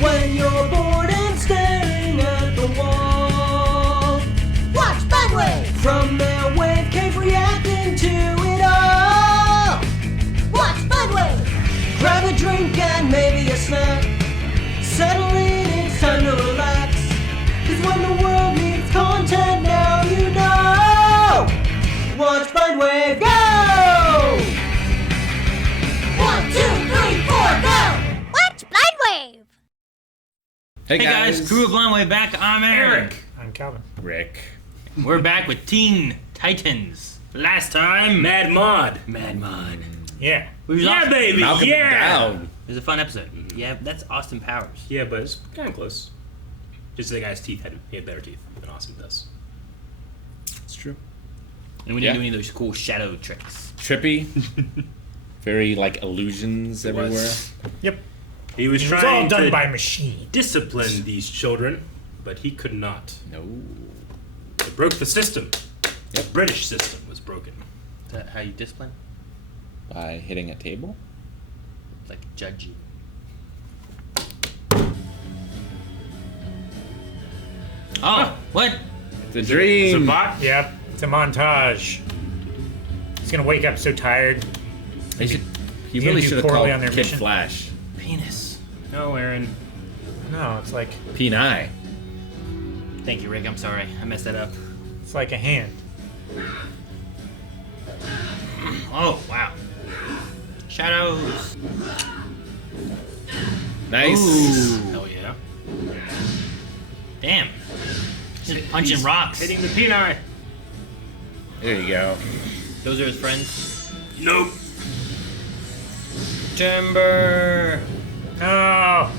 When you're bored and staring at the wall, watch Budwave! From their wave cave reacting to it all. Watch Budwave! Grab a drink and maybe a snack. Settle in, it's time to relax. Cause when the world needs content, now you know. Watch Budwave, go! 1, 2, 3, 4, go! Watch Budwave! Hey guys, Crew of Blindwave back. I'm Eric. I'm Calvin. Rick. We're back with Teen Titans. Last time, Mad Mod. Yeah. we was Yeah, awesome. baby. Malcolm Yeah. It was a fun episode. Yeah, that's Austin Powers. Yeah, but it's kind of close. Just the guy's teeth he had better teeth than Austin does. It's true. And we didn't do any of those cool shadow tricks. Trippy. Very like illusions everywhere. Yep. He was It was trying all done to by machine. discipline these children, but he could not. No. It broke the system. The British system was broken. Is that how you discipline? By hitting a table? Like judge you. Oh, what? It's a dream. Zabot? Yep. It's a montage. He's gonna wake up so tired. He He's really gonna do should have poorly called on their Kid mission. Flash. Penis. No, Aaron. No, it's like P9. Thank you, Rick. I'm sorry. I messed that up. it's like a hand. Oh, wow. Shadows. Nice. Ooh. Hell yeah. Damn. Just punching rocks. Hitting the penile. There you go. Those are his friends. Nope. Timber. Oh,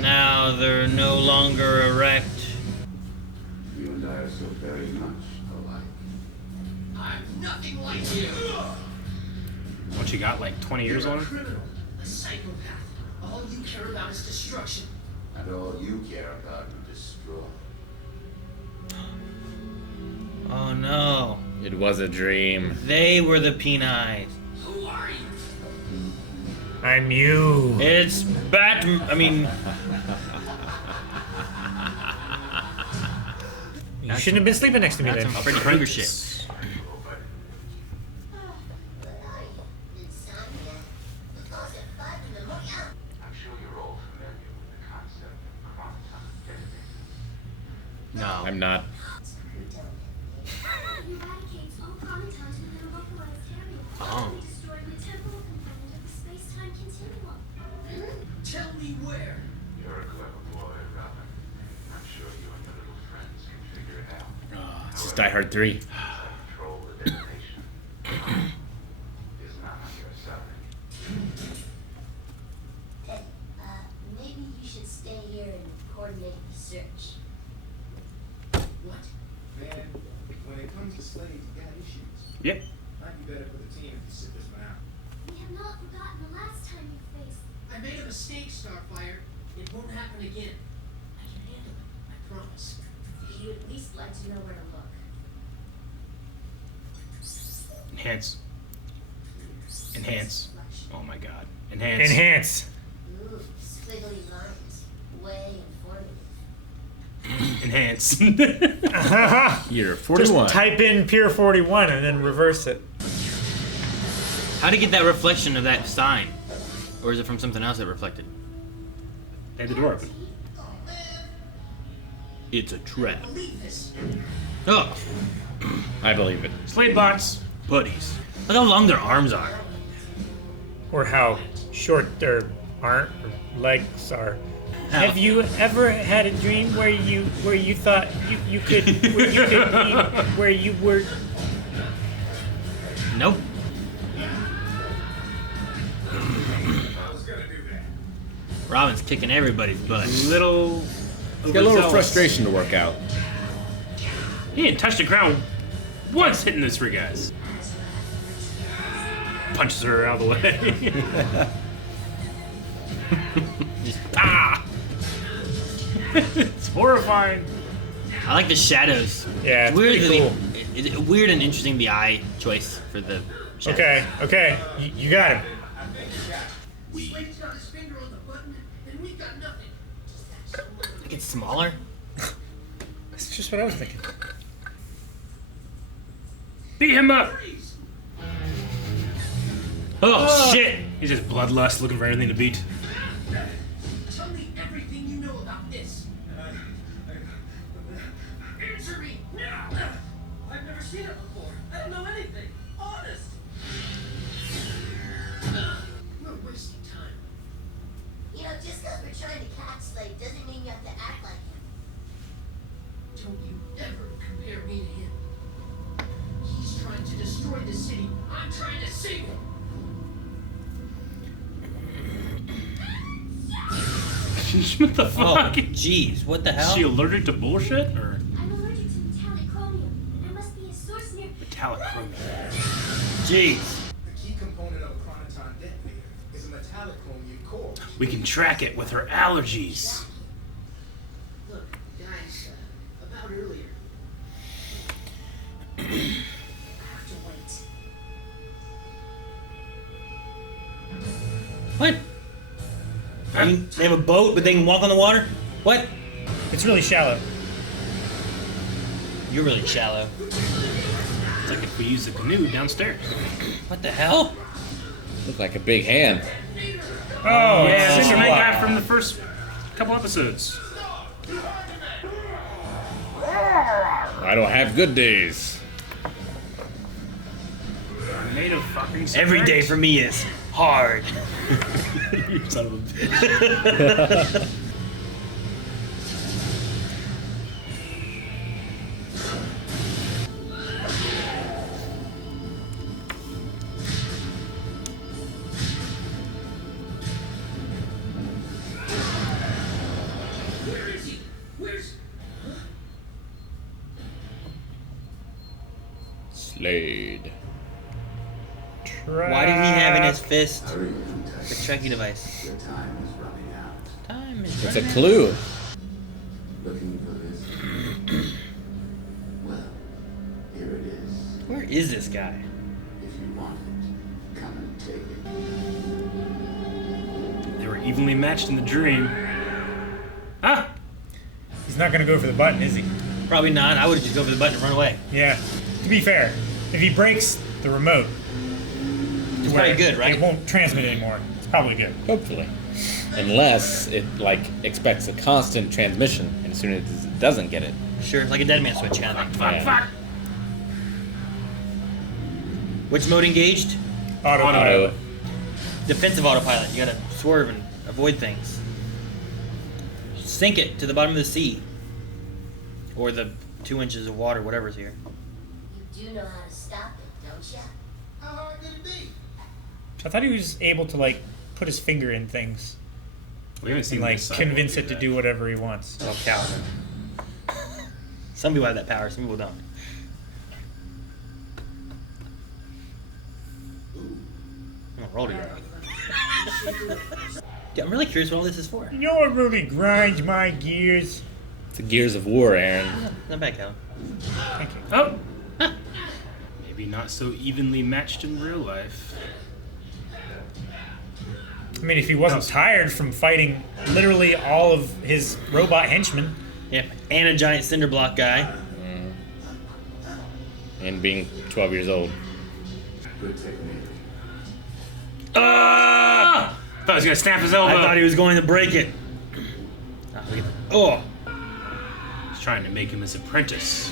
Now they're no longer erect. You and I are so very much alike. I'm nothing like you. What, you got like 20 years You're on a him? criminal, a psychopath. All you care about is destruction. And all you care about to destroy. Oh no. It was a dream. They were the peneyes. Who are you? I'm you. It's I mean, You shouldn't have been sleeping next to me that's then. some Freddy Krueger shit. I'm sure you're all familiar with the concept of quantum database. No. I'm not. Oh. Tell me where. You're a clever boy, Robin. I'm sure you and your little friends can figure it out. Oh, it's just Die Hard 3. Control the detonation. Is not on your side. Ted, maybe you should stay here and coordinate the search. What? Man, when it comes to slaves, you got issues. Yep. Might be better for the team if you sit this one out. We have not forgotten the last time you faced. I made a mistake, Starfire. It won't happen again. I can handle it. I promise. You'd at least like to know where to look. Enhance. Enhance. Oh my god. Enhance. Enhance. Ooh, squiggly lines. Way informative. Enhance. Year Just 41. type in Pier 41 and then reverse it. How to get that reflection of that sign? Or is it from something else that reflected? They had the door open. It's a trap. Believe this. Oh, I believe it. Slave bots. Buddies. look how long their arms are. Or how short their arm or legs are. How? Have you ever had a dream where you thought you could where you could eat, where you were Nope. Robin's kicking everybody's butt. Little. It's got a little overzealous. frustration to work out. He didn't touch the ground once hitting those three guys. Punches her out of the way. Just, Ah! It's horrifying. I like the shadows. Yeah, it's Weird, pretty cool. it's weird and interesting the eye choice for the shadows. Okay, you got him. Slade's got his finger on the button and we got nothing. Just have someone. It gets smaller. That's just what I was thinking. Beat him up! Oh shit! He's just bloodlust, looking for anything to beat. Tell me everything you know about this. Answer me now. I've never seen it before. I don't know anything. Honest. We're wasting time. You know, just because we're trying to catch Slade doesn't mean you have to act like him. Don't you ever compare me to him. He's trying to destroy the city. I'm trying to save him. What the Oh, fuck? jeez, what the Is hell? she allergic to bullshit? Or I'm allergic to metallic chromium. There must be a source near. metallic chromium? Jeez. The key component of a chronoton detonator is a metallic chromium core. We can track it with her allergies. Look, guys, about earlier. I have to wait. What? I mean, they have a boat, but they can walk on the water? What? It's really shallow. You're really shallow. It's like if we use the canoe downstairs. What the hell? Look like a big hand. Oh, Yeah, this is cinder the block. guy from the first couple episodes. I don't have good days. Made of fucking Every day for me is hard. You son of a bitch. Where is he? Where's. Slade. Why did he have in his fist Hurry, the Apprentice. tracking device? Your time is running out. Time is It's a running out. clue. Looking for this? Well, here it is. Where is this guy? If you want it, come and take it. They were evenly matched in the dream. Ah! He's not gonna go for the button, is he? Probably not. I would just go for the button and run away. Yeah. To be fair, if he breaks the remote, It's where probably good, right? It won't transmit anymore. It's probably good. Hopefully. Unless it, like, expects a constant transmission, and as soon as it doesn't get it. Sure, like a dead man switch kind of thing. Fuck, Yeah. fuck! Which mode engaged? Autopilot. Defensive autopilot. You gotta swerve and avoid things. Sink it to the bottom of the sea. Or the 2 inches of water, whatever's here. You do know how to stop it, don't ya? How hard could it be? I thought he was able to like put his finger in things We haven't seen and like this side convince do it to that. do whatever he wants. Oh, cow. Some people have that power, some people don't. I'm gonna roll together. Yeah, I'm really curious what all this is for. You know what really grinds my gears? It's the gears of war, Aaron. Not bad, Cal. Thank you. Oh! Maybe not so evenly matched in real life. I mean, if he wasn't tired from fighting literally all of his robot henchmen. Yep, and a giant cinder block guy. And being 12 years old. Good technique. Ah! Thought he was gonna snap his elbow. I thought he was going to break it. Ah, look at that. Oh! He's trying to make him his apprentice.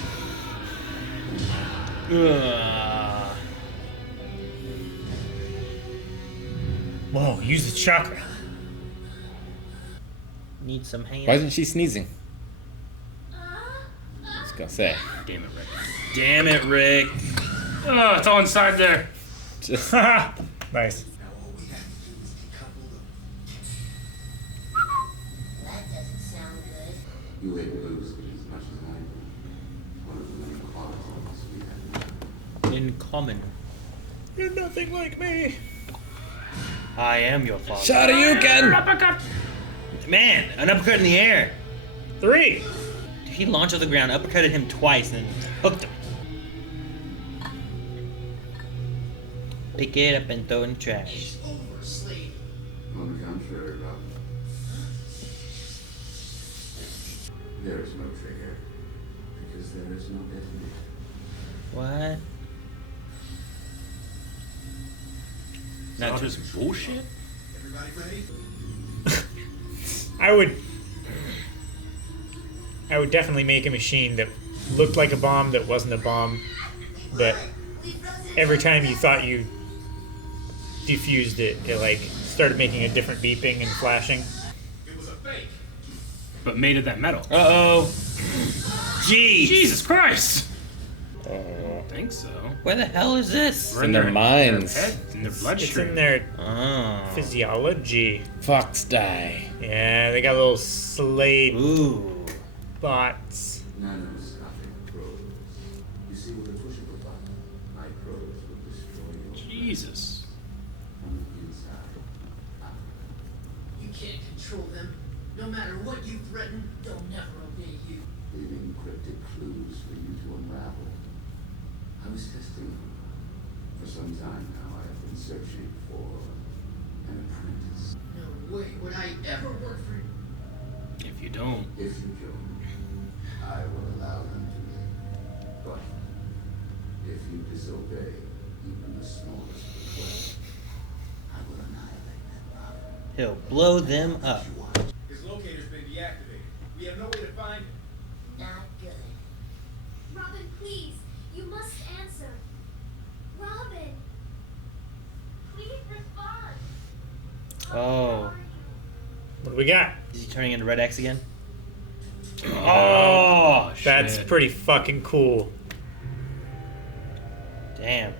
Whoa, use the chakra. Need some hands. Why isn't she sneezing? I was gonna say. Damn it, Rick. Damn it, Rick. Oh, it's all inside there. Just Nice. Now all we have to do is decouple them. Well, that doesn't sound good. You hate Lucy as much as I do. One of the many qualities we have. In common. You're nothing like me. I am your father. Shoryuken! Man, an uppercut in the air. 3. He launched off the ground, uppercutted him twice, and then hooked him. Pick it up and throw it in the trash. It's over, Slade. Well, I'm sure about There is no trigger because there is no detonator. What? It's all just bullshit. Everybody ready? I would definitely make a machine that looked like a bomb that wasn't a bomb, that every time you thought you defused it, it like started making a different beeping and flashing. It was a fake. But made of that metal. Uh-oh. Jeez. Jesus Christ! I don't think so. Where the hell is this? We're in their minds. Their head, in their It's bloodstream. in their Oh. physiology. Fox die. Yeah, they got little Slade Ooh. bots. Nanoscopic probes. You see, with a push of a button, my probes will destroy your Jesus. from the inside out. You can't control them. No matter what you threaten, they'll never obey you. Leaving cryptic clues for you to unravel. I was testing you. For some time now, I have been searching for an apprentice. No way would I ever work for you. If you don't. If you join, I will allow them to. But if you disobey even the smallest request, I will annihilate them. He'll blow them up. His locator's been deactivated. We have no way to find him. Not good. Robin, please. You must answer. Robin. Please respond. Oh. What do we got? Is he turning into Red X again? Oh, That's shit. pretty fucking cool. Damn.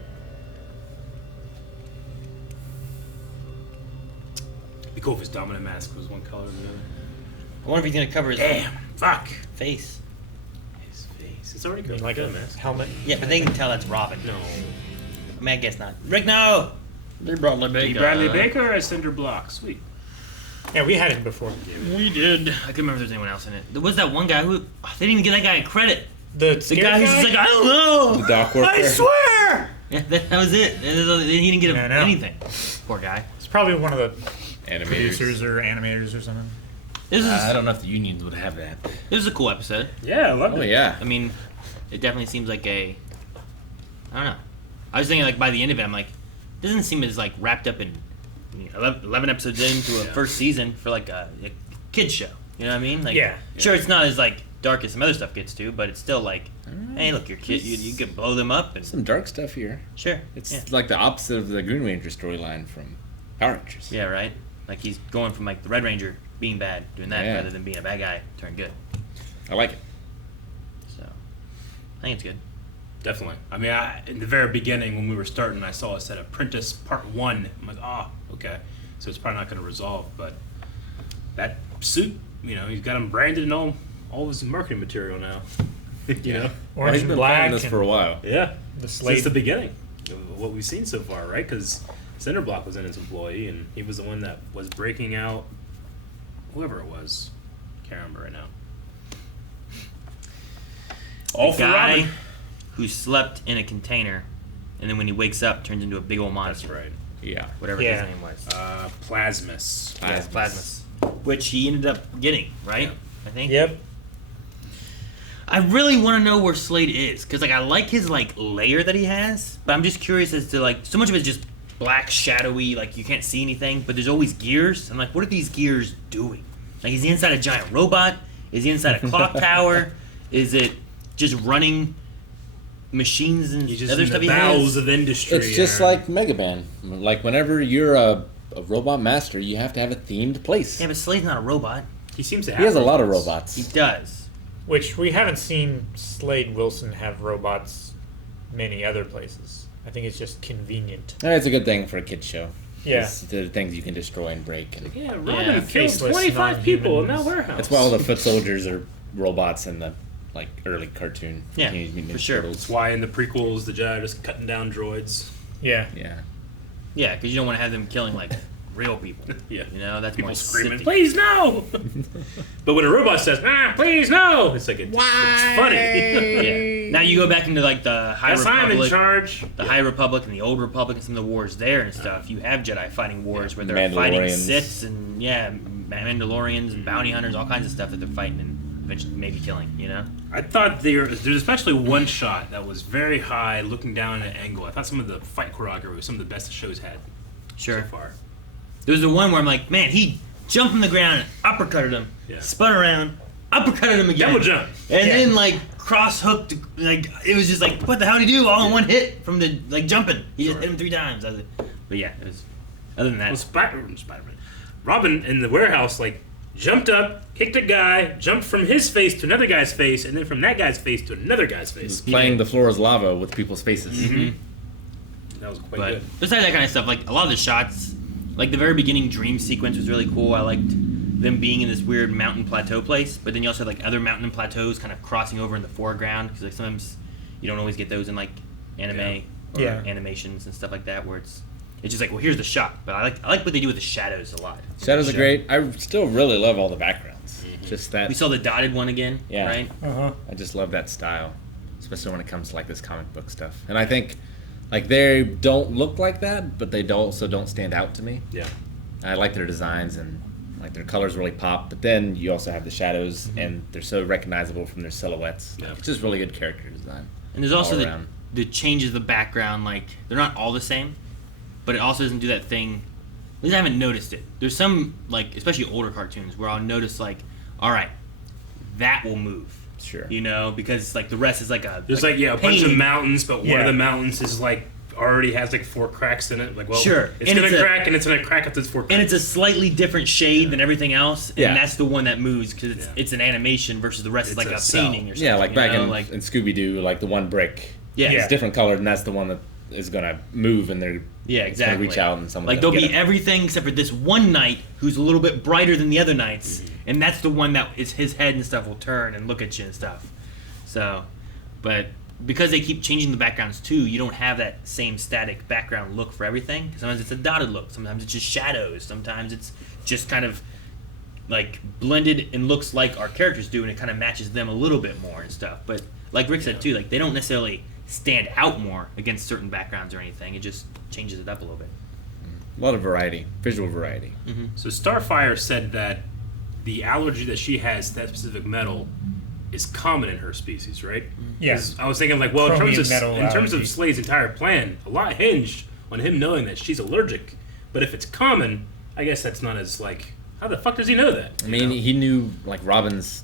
It'd be cool if his dominant mask was one color or the other. I wonder if he's gonna cover his Damn. Fuck. face. His face. It's already I mean, good. like Good a mask. helmet. Yeah, but they can tell that's Robin. No. I mean, I guess not. Rick, no! They're Bradley D. Baker. Bradley Baker or Cinder Block? Sweet. Yeah, we had him before. We did. I couldn't remember if there's anyone else in it. There was that one guy who... They didn't even give that guy credit. The The guy who's just like, I don't know! The dock worker. I swear! Yeah, that was it. He didn't get Yeah, I know. anything. Poor guy. It's probably one of the Animators. producers or animators or something. This is I don't know if the unions would have that. this is a cool episode. Yeah, I love Oh it. yeah. I mean, it definitely seems like a... I don't know. I was thinking, like, by the end of it, I'm like, it doesn't seem as, like, wrapped up in 11 episodes into a first season for, like, a kid's show. You know what I mean? Like, Yeah. sure, it's not as, like, dark as some other stuff gets to, but it's still like, hey, look, your kid, you can blow them up. And Some dark stuff here. sure. It's yeah. like the opposite of the Green Ranger storyline from Power Rangers. Yeah, right? Like, he's going from, like, the Red Ranger being bad, doing that, Yeah. rather than being a bad guy, turn good. I like it. So, I think it's good. Definitely. I mean, in the very beginning when we were starting, I saw it said Apprentice Part 1. I'm like, oh, okay. So it's probably not going to resolve, but that suit, you know, he's got him branded in all of his marketing material now. You know? Well, Orange he's and been black planning this and for a while. Yeah. the Since Slade. the beginning of what we've seen so far, right? Because Cinderblock was in his employee, and he was the one that was breaking out whoever it was. Can't remember right now. All The for guy Robin. who slept in a container, and then when he wakes up, turns into a big old That's monster. right. Yeah. Whatever Yeah. his name was. Plasmus. Yeah, Plasmus. Which he ended up getting, right? I think. Yep. I really want to know where Slade is, because like I like his like layer that he has, but I'm just curious as to like so much of it's just black, shadowy, like you can't see anything, but there's always gears. I'm like, what are these gears doing? Like, is he inside a giant robot? Is he inside a clock tower? Is it just running machines and He's just other in stuff the he bowels has? of industry. It's just like Mega Man. Like whenever you're a robot master, you have to have a themed place. Yeah, but Slade's not a robot. he seems to have. He has a lot of robots. robots. He does. Which we haven't seen Slade Wilson have robots many other places. I think it's just convenient. And it's a good thing for a kid's show. Yeah. It's the things you can destroy and break. And Yeah, Robin Yeah, killed faceless 25 people in that non-humans. warehouse. that's why all the foot soldiers are robots in the like early cartoon. Yeah, Teenage Mutant for Ninja sure. Turtles. That's why in the prequels the Jedi are just cutting down droids. Yeah. Yeah. Yeah, because you don't want to have them killing like real people. Yeah. You know, that's People more screaming, sifty. please no! But when a robot says, please no! It's like, it's funny. Yeah. Now you go back into like the High Yes, I'm in Republic, charge. the High Republic and the Old Republic and some of the wars there and stuff. You have Jedi fighting wars where they're fighting Mandalorians. Siths and Mandalorians and bounty hunters, all kinds of stuff that they're fighting in eventually maybe killing. You know. I thought there's especially one shot that was very high, looking down at an angle. I thought some of the fight choreography was some of the best the show's had Sure. so far. There's the one where I'm like, man, he jumped from the ground, and uppercutted him, Yeah. spun around, uppercutted him again, Double jump. and then like cross hooked. Like it was just like, what the hell did he do? All in one hit from the like jumping. He just hit him 3 times. I was like, but yeah, it was. Other than that, Well, Spider-Man. Robin in the warehouse like jumped up, kicked a guy, jumped from his face to another guy's face, and then from that guy's face to another guy's face. Playing the floor is lava with people's faces. Mm-hmm. That was quite but good. besides that kind of stuff, like a lot of the shots, like the very beginning dream sequence was really cool. I liked them being in this weird mountain plateau place, but then you also had like other mountain plateaus kind of crossing over in the foreground because like sometimes you don't always get those in like anime or animations and stuff like that where it's just like, well, here's the shot. But I like what they do with the shadows a lot. Shadows are great. I still really love all the backgrounds. Just that. We saw the dotted one again, Yeah. right? I just love that style, especially when it comes to like this comic book stuff. And I think like they don't look like that, but they also don't stand out to me. Yeah. I like their designs and like their colors really pop. But then you also have the shadows, and they're so recognizable from their silhouettes. Yeah. It's just really good character design. And there's also all the around. changes of the background. Like they're not all the same, but it also doesn't do that thing. At least I haven't noticed it. There's some like, especially older cartoons, where I'll notice like, all right, that will move. Sure. You know, because like the rest is like a There's a bunch of painting. mountains, but one of the mountains is like already has like 4 cracks in it. Like, well, Sure. it's And gonna it's a- crack, and it's gonna crack up to 4 cracks. And it's a slightly different shade than everything else, and Yeah. that's the one that moves because Yeah. it's an animation versus the rest is It's like a a cell. painting or something. Yeah, like back you know? in, like in Scooby Doo, like the one brick. yeah, It's different colored, and that's the one that is gonna move, and they're yeah, it's gonna exactly. reach out, and someone's like gonna there'll get be it. everything except for this one knight who's a little bit brighter than the other knights, Mm-hmm. and that's the one that is his head and stuff will turn and look at you and stuff. So, but because they keep changing the backgrounds too, you don't have that same static background look for everything. Sometimes it's a dotted look, sometimes it's just shadows, sometimes it's just kind of like blended and looks like our characters do, and it kind of matches them a little bit more and stuff. But like Rick said too, like they don't necessarily stand out more against certain backgrounds or anything. It just changes it up a little bit. A lot of variety, visual variety. So Starfire said that the allergy that she has to that specific metal is common in her species, right? Yes. 'Cause I was thinking like, well, in Chromium terms metal of allergy. Slade's entire plan, a lot hinged on him knowing that she's allergic. But if it's common, I guess that's not as like, how the fuck does he know that? I mean, he knew like Robin's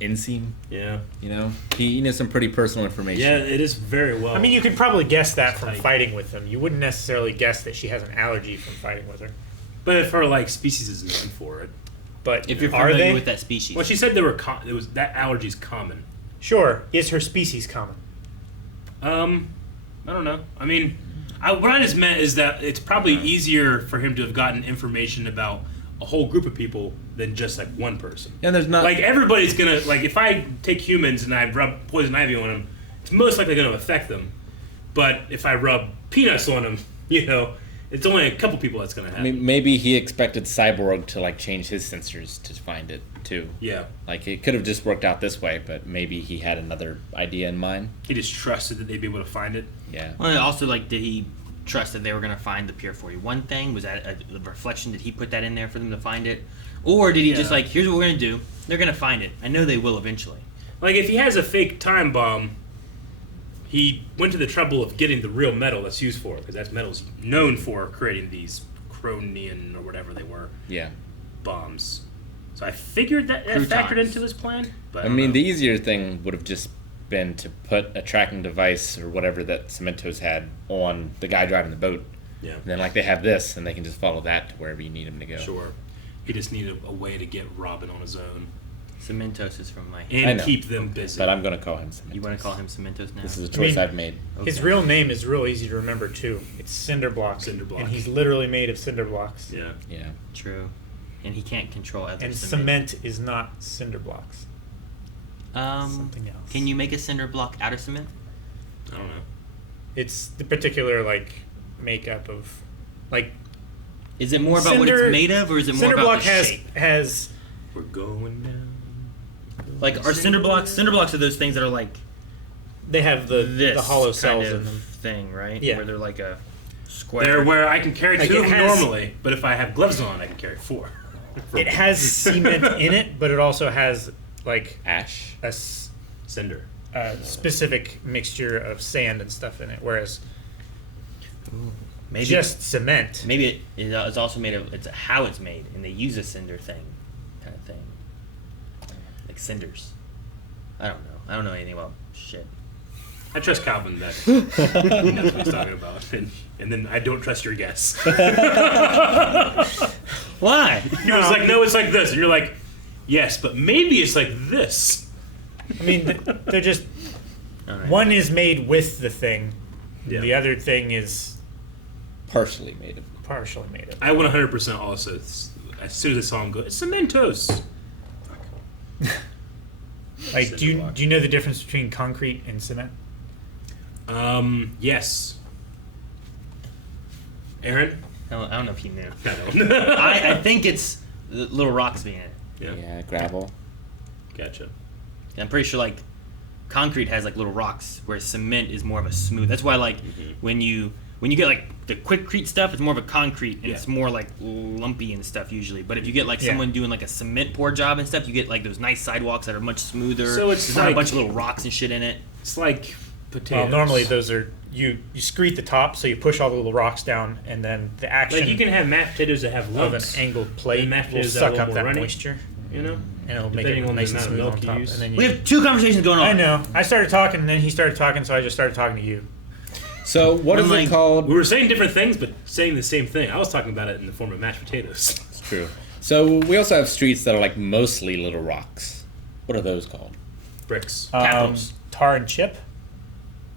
inseam. Yeah. You know, he knew some pretty personal information. Yeah, it is very well. I mean, you could probably guess that from tight. fighting with them. You wouldn't necessarily guess that she has an allergy from fighting with her. but if her like species is known for it, But If you're are familiar they? with that species. well, she said there were it was that allergy's common. Sure. Is her species common? I don't know. I mean, what I just meant is that it's probably easier for him to have gotten information about a whole group of people than just like one person. And there's not Like everybody's gonna like if I take humans and I rub poison ivy on them, it's most likely gonna affect them. But if I rub peanuts on them, you know, it's only a couple people that's gonna I happen. mean, maybe he expected Cyborg to like change his sensors to find it too. Yeah, Like it could have just worked out this way, but maybe he had another idea in mind. he just trusted that they'd be able to find it. Yeah. Well, also, like, did he trust that they were going to find the Pier 41 thing? Was that a reflection? Did he put that in there for them to find it? Or did he just, Yeah. like, here's what we're going to do. They're going to find it. I know they will eventually. Like if he has a fake time bomb, he went to the trouble of getting the real metal that's used for it, because that metal's known for creating these Cronian or whatever they were Yeah. bombs. So I figured that Croutons. factored into his plan. But I mean, the easier thing would have just been to put a tracking device or whatever that Cementos had on the guy driving the boat. yeah, And then like they have this, and they can just follow that to wherever you need him to go. sure. He just needed a way to get Robin on his own Cementos is from my I and know. keep them busy. But I'm gonna call him Cementos. You want to call him Cementos now? This is a I choice mean, I've made. His Okay. real name is real easy to remember too. It's Cinderblock. Cinderblock. And he's literally made of cinder blocks. yeah. Yeah. True. And he can't control other And cement is not cinder blocks. Something else. Can you make a cinder block out of cement? I don't know. It's the particular like makeup of like Is it more about what Cinder- it's made of, or is it more cinder about block the has shape? has We're going down. Like, are cinder blocks? Cinder blocks are those things that are like they have the this hollow kind cells of in them. thing, right? Yeah. Where they're like a square. They're where I can carry Like, two it of them has- normally, but if I have gloves on, I can carry 4. It has cement in it, but it also has like Ash. Cinder. a specific mixture of sand and stuff in it, whereas Maybe just cement. maybe it's also made of it's how it's made, and they use a cinder thing, kind of thing, like cinders. I don't know. I don't know anything about shit. I trust Calvin that he knows what he's talking about, and then I don't trust your guess. Why? He was like, no, it's like this, and you're like, yes, but maybe it's like this. I mean, they're just All right. one is made with the thing, Yeah. the other thing is Partially made of. partially made of. I 100% also, as soon as I saw him go, it's Cementos. Like, do you know the difference between concrete and cement? Yes. Aaron? I don't know if you knew. I don't. I think it's the little rocks being in it. Yeah. Yeah, gravel. Gotcha. And I'm pretty sure like concrete has like little rocks, whereas cement is more of a smooth. That's why like when you get like the quickcrete stuff, it's more of a concrete and Yeah. it's more like lumpy and stuff usually. But if you get like Yeah. someone doing like a cement pour job and stuff, you get like those nice sidewalks that are much smoother. So it's There's not a like- bunch of little rocks and shit in it. It's like potatoes. Well, normally those are you screed the top, so you push all the little rocks down, and then the action Like you can have mashed potatoes that have of lumps, an angled plate And mashed will potatoes that are a suck little up more that runny. moisture, you know? and it'll make Depending it on the nice and amount of smooth milk on you top. use. And then We have two conversations going on. I know. I started talking, and then he started talking, so I just started talking to you. So what is Unlike- it called? We were saying different things, but saying the same thing. I was talking about it in the form of mashed potatoes. It's true. So we also have streets that are like mostly little rocks. What are those called? Bricks. Capitals. Tar and chip,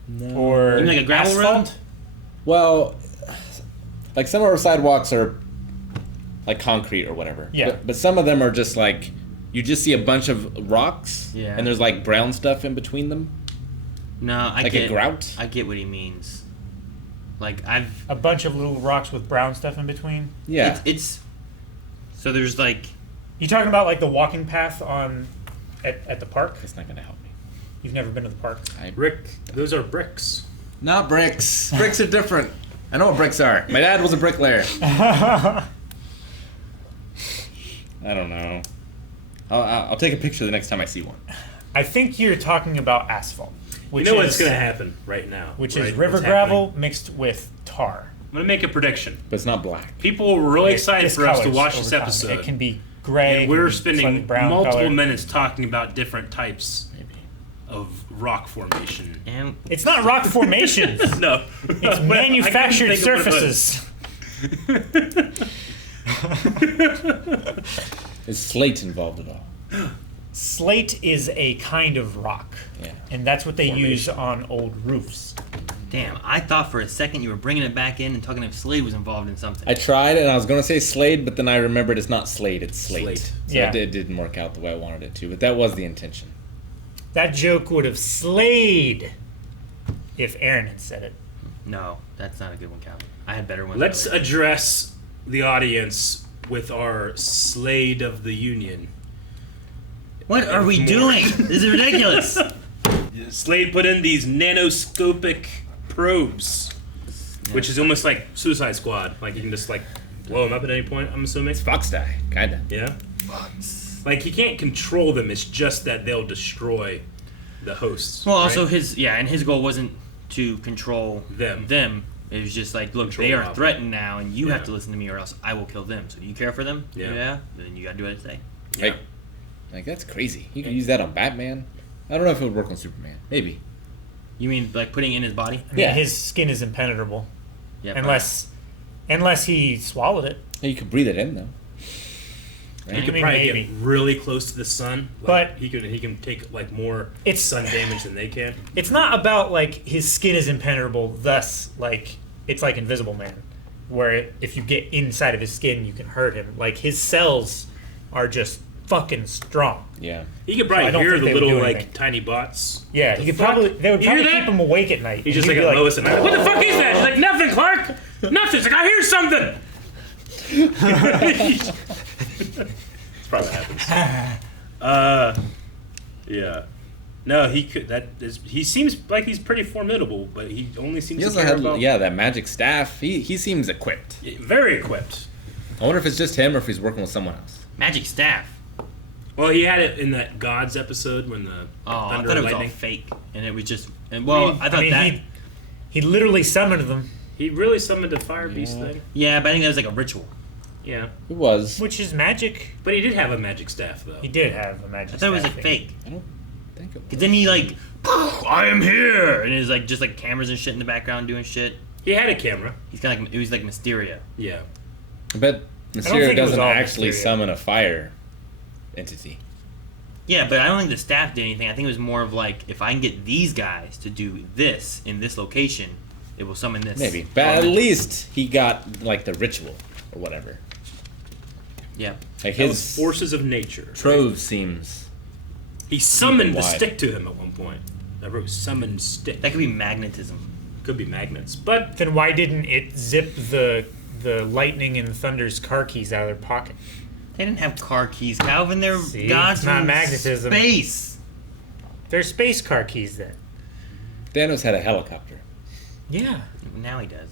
No. or You mean like a gravel road? asphalt? Well, like some of our sidewalks are like concrete or whatever. Yeah. But some of them are just like you just see a bunch of rocks. Yeah. And there's like brown stuff in between them. No, I Like get a grout. I get what he means. Like I've A bunch of little rocks with brown stuff in between. Yeah. it's so there's like You talking about like the walking path on at the park? It's not gonna help me. You've never been to the park. Brick. Those are bricks. Not bricks. Bricks are different. I know what bricks are. My dad was a bricklayer. I don't know. I'll take a picture the next time I see one. I think you're talking about asphalt, which You know is what's going to happen right now. which right? is river What's gravel happening. mixed with tar. I'm going to make a prediction. But it's not black. People were really excited It's for us to colors watch over this time. episode. It can be gray. And it we're can be slightly spending brown multiple color. minutes talking about different types Maybe. of rock formation. and It's not rock formations. No. It's manufactured surfaces. Is slate involved at all? Slate is a kind of rock, Yeah. and that's what they use on old roofs. damn, I thought for a second you were bringing it back in and talking if Slade was involved in something. I tried and I was gonna say Slade, but then I remembered it's not Slade, it's slate. Slate. So Yeah. it didn't work out the way I wanted it to, but that was the intention. That joke would have slayed if Aaron had said it. No, that's not a good one, Calvin. I had better ones. Let's earlier. address the audience with our Slade of the Union. What are we more. doing? This is ridiculous. Slade put in these nanoscopic probes, which is almost like Suicide Squad. Like you can just like blow them up at any point, I'm assuming. Fox die, kinda. Yeah? Like he can't control them, it's just that they'll destroy the hosts. Well, also right? his goal wasn't to control Them. It was just like, look, Control they are Rob. threatened now, and you Yeah. have to listen to me, or else I will kill them. So do you care for them? Yeah. Then you gotta do what I say. Yeah. Like that's crazy. You could use that on Batman. I don't know if it would work on Superman. Maybe. You mean like putting it in his body? I mean, Yeah. his skin is impenetrable Yeah. unless he swallowed it. You could breathe it in though. He Right? could I mean, probably maybe. get really close to the sun, like, But- he can take like more It's- sun damage than they can. It's not about like his skin is impenetrable, thus like it's like Invisible Man, where if you get inside of his skin, you can hurt him. Like his cells are just fucking strong. Yeah. He could I probably don't hear think the they would little do like anything. tiny bots. Yeah, The he could fuck? probably they would You hear probably that? keep him awake at night. He's just He'd like be at Lois and I. What the fuck is that? She's like, nothing, Clark. Nothing. She's like, I hear something. That's probably what happens. Yeah. No, he could. He seems like he's pretty formidable, but he only seems He to also care had about that magic staff. He seems equipped. very equipped. I wonder if it's just him or if he's working with someone else. Magic staff. Well, he had it in that Gods episode when the Oh, I thunder thought it and was all lightning. fake, and it was just. And well, I thought that. he literally summoned them, He really summoned a fire beast thing. Yeah, but I think that was like a ritual. Yeah, It was. which is magic. but he did have a magic staff though. He did have a magic. I thought it was staff like thing. fake. I don't think it Cause was. then he like, I am here, and it's like just like cameras and shit in the background doing shit. He had a camera. He's kind of like it was like Mysterio. Yeah. But think Mysterio it was doesn't all actually Mysterio. summon a fire entity. Yeah, but I don't think the staff did anything. I think it was more of like, if I can get these guys to do this in this location, it will summon this. Maybe. But at least he got like the ritual or whatever. Yeah. Like That was his forces of nature. trove seems. He summoned the wide. stick to him at one point. I wrote summoned stick. That could be magnetism. Could be magnets, but Then why didn't it zip the lightning and thunder's car keys out of their pocket? They didn't have car keys, Calvin. They're See? gods It's not from magnetism. space. They're space car keys then. Thanos had a helicopter. Yeah. Now he does.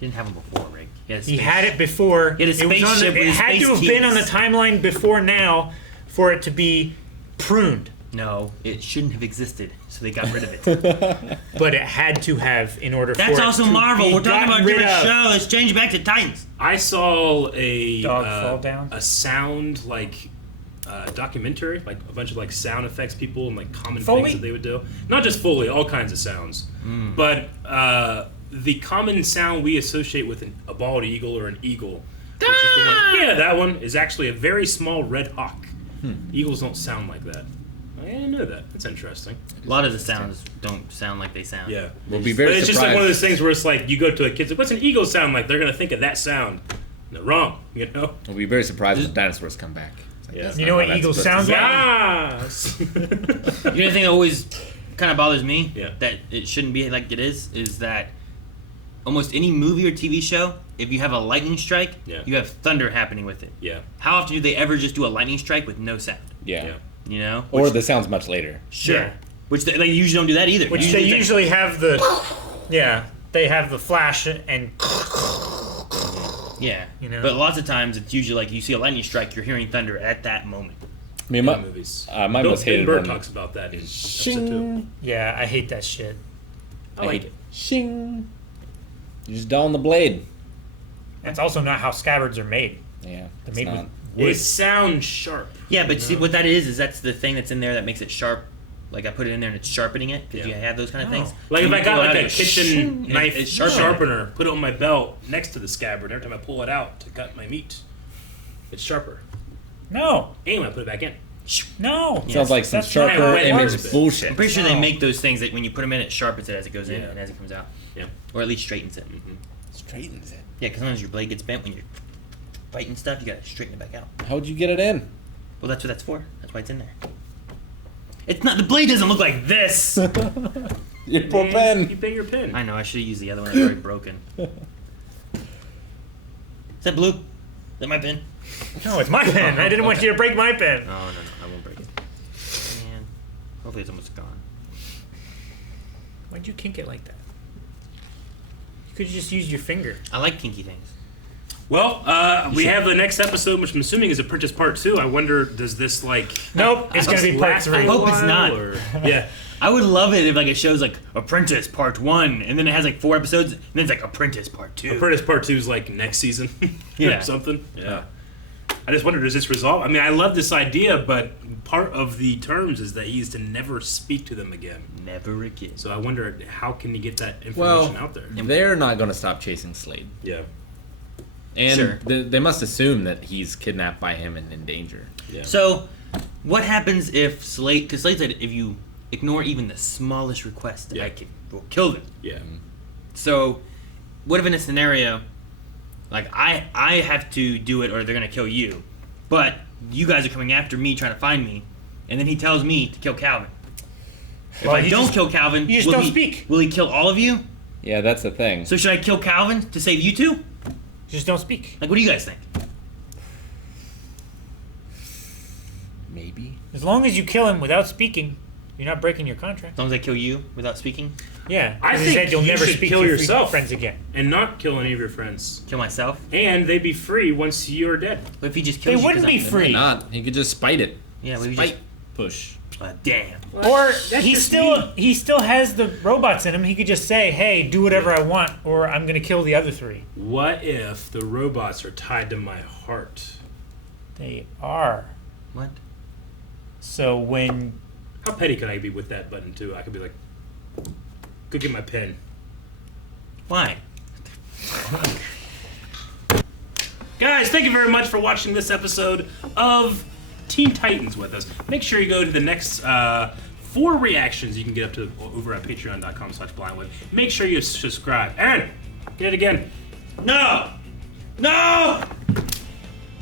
Didn't have them before, Rick. He had, a He space- had it before. He had a it was on spaceship the, with it his had to space have been on the keys. timeline before now for it to be pruned. No, it shouldn't have existed, so they got rid of it. But it had to have in order for That's it also to Marvel. be We're talking gotten about a rid different of. show. Let's change back to Titans. I saw a Dog fall down? a sound like documentary, like a bunch of like sound effects people and like common Foley? things that they would do. Not just Foley, all kinds of sounds. But the common sound we associate with a bald eagle or an eagle, which is the one, yeah, that one is actually a very small red hawk. Eagles don't sound like that. I didn't know that. That's interesting. A lot of the sounds don't sound like they sound. Yeah. We'll be But very it's just like one of surprised. those things where it's like you go to a kid's like, what's an eagle sound like? They're gonna think of that sound. No, wrong. You know? We'll be very surprised when dinosaurs come back. It's like, Yeah. that's You not know how what that's eagles supposed to sound like? Yes. You know the thing that always kind of bothers me Yeah. that it shouldn't be like it is that almost any movie or TV show, if you have a lightning strike, Yeah. you have thunder happening with it. Yeah. How often do they ever just do a lightning strike with no sound? Yeah. Yeah. You know? Or the sound's much later. Sure. Yeah. Which they usually don't do that either. Which they it's like- usually have the. Yeah, they have the flash and. yeah. you know? But lots of times it's usually like you see a lightning strike, you're hearing thunder at that moment. I mean, In my, the movies. mine Bill, was hated Bird when talks about that in episode 2. shing. Yeah, I hate that shit. I like it. Shing. You just dull the blade. That's also not how scabbards are made. Yeah. They're It's made not. with wood. It sounds sharp. Yeah, but see what that is that's the thing that's in there that makes it sharp. Like I put it in there and it's sharpening it because Yeah. you have those kind of Oh. things. Like So if you I got pull it like out, a it kitchen shing, knife it's sharpening. sharpener, put it on my belt next to the scabbard. Every time I pull it out to cut my meat, it's sharper. No, And when I put it back in, no. Sounds like some That's not sharper how it image works. bullshit. I'm pretty sure they No. make those things that when you put them in, it sharpens it as it goes in Yeah. and as it comes out, yeah. or at least straightens it. Straightens it. Yeah, because sometimes your blade gets bent when you're fighting stuff. You gotta straighten it back out. How'd you get it in? Well, that's what that's for. That's why it's in there. It's not. The blade doesn't look like this. Your poor You pen. bang your pen. I know. I should have used the other one. That's already broken. Is that blue? Is that my pen? No, it's my pen. I didn't want Okay. you to break my pen. No, I won't break it. Man, hopefully it's almost gone. Why'd you kink it like that? You could just use your finger. I like kinky things. Well, we have the next episode, which I'm assuming is Apprentice Part 2. I wonder, does this like? Nope, it's gonna be part last 3. I hope it's while, not. Or, yeah. I would love it if like it shows like Apprentice Part 1, and then it has like 4 episodes, and then it's like Apprentice Part 2. Apprentice Part 2 is like next season Yeah. or something. Yeah. I just wonder, does this resolve? I mean, I love this idea, but part of the terms is that he is to never speak to them again. Never again. So I wonder, how can you get that Well, information out there? they're not going to stop chasing Slade. Yeah. And Sure. they must assume that he's kidnapped by him and in danger. Yeah. So, what happens if Slade? Because Slade said if you ignore even the smallest request, Yeah. I will kill them. yeah. So, what if in a scenario, like I have to do it or they're gonna kill you, but you guys are coming after me trying to find me, and then he tells me to kill Calvin. If Well, I you don't just- kill Calvin, you just will don't he, speak. Will he kill all of you? Yeah, that's the thing. So should I kill Calvin to save you two? Just don't speak. Like, what do you guys think? Maybe. As long as you kill him without speaking, You're not breaking your contract. As long as I kill you without speaking, Yeah. I 'cause he think said you'll you never should speak kill to your yourself. friends again. And not kill any of your friends. kill myself. And they'd be free once you're dead. What if he just They kills you? wouldn't 'cause be I'm- free. Not. He could just spite it. Yeah, we Spite just. push. Damn. Or That's he just still me. he still has the robots in him. He could just say, "Hey, do whatever I want, or I'm gonna kill the other 3." What if the robots are tied to my heart? They are. What? So when How petty can I be with that button too? I could be like, go get my pen. Why? Guys, thank you very much for watching this episode of Teen Titans with us. Make sure you go to the next 4 reactions you can get up to over at patreon.com/blindwood. Make sure you subscribe. Aaron, get it again. No! No!